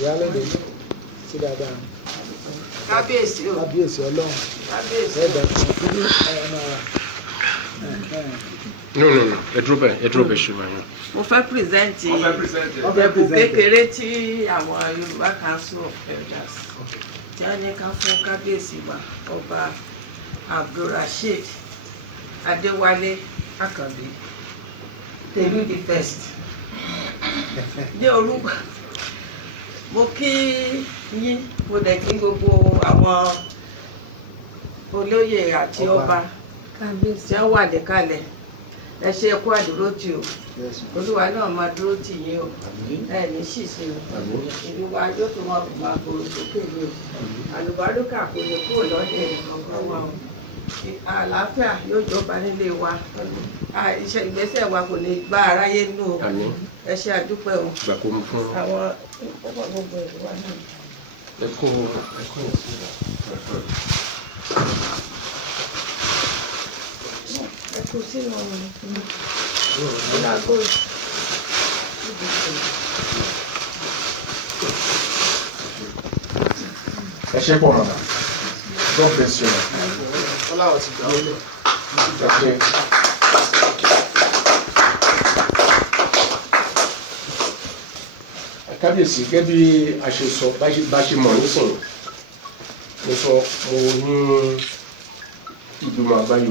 ìyálóde sí dáadáa. Kábíyèsí o. Kábíyèsí Ọlọ́run. Kábíyèsí. Ẹ̀dá kan kúrú ọmọ wa. No. Ẹ dúró bẹ̀ ṣe wáyé. Mo fẹ́ pírẹsẹ̀ntì ẹ̀bùn kékeré tí àwọn Yorùbá Council of Elders tí wọ́n ní ká fún kábíyèsí wa ọba Abdulrasheed Adéwálé Àkànbí Tèmi the first. Ní orúkọ mo kí yín mo dẹ̀ kí gbogbo àwọn olóyè àti ọba tí wọ́n wà níkàlẹ̀ ẹ ṣe kú àdúrótì o Olúwa náà máa dúró tì yín o ẹ ní ṣìṣe o ìlú wa yóò tó máa gbòòrò sókè ní o àlùbáríkà kò ní kúrò lọ́dẹ̀ kankan wa o àlàáfíà yóò jọba nílé wa iṣẹ́ ìgbésẹ̀ wa kò ní gbá aráyé nù o ẹ ṣe àdúpẹ́ o àwọn ọkọ̀ gbogbo ìlú wa náà. Kò sínú ìlàgò ẹ ṣe pọ̀ mọ́ God bless you. Kábíyèsí gẹ́gẹ́ bí a ṣe sọ bá ṣe mọ̀ nísìnyí mo sọ mo ní ìgbìmọ̀ àgbáyé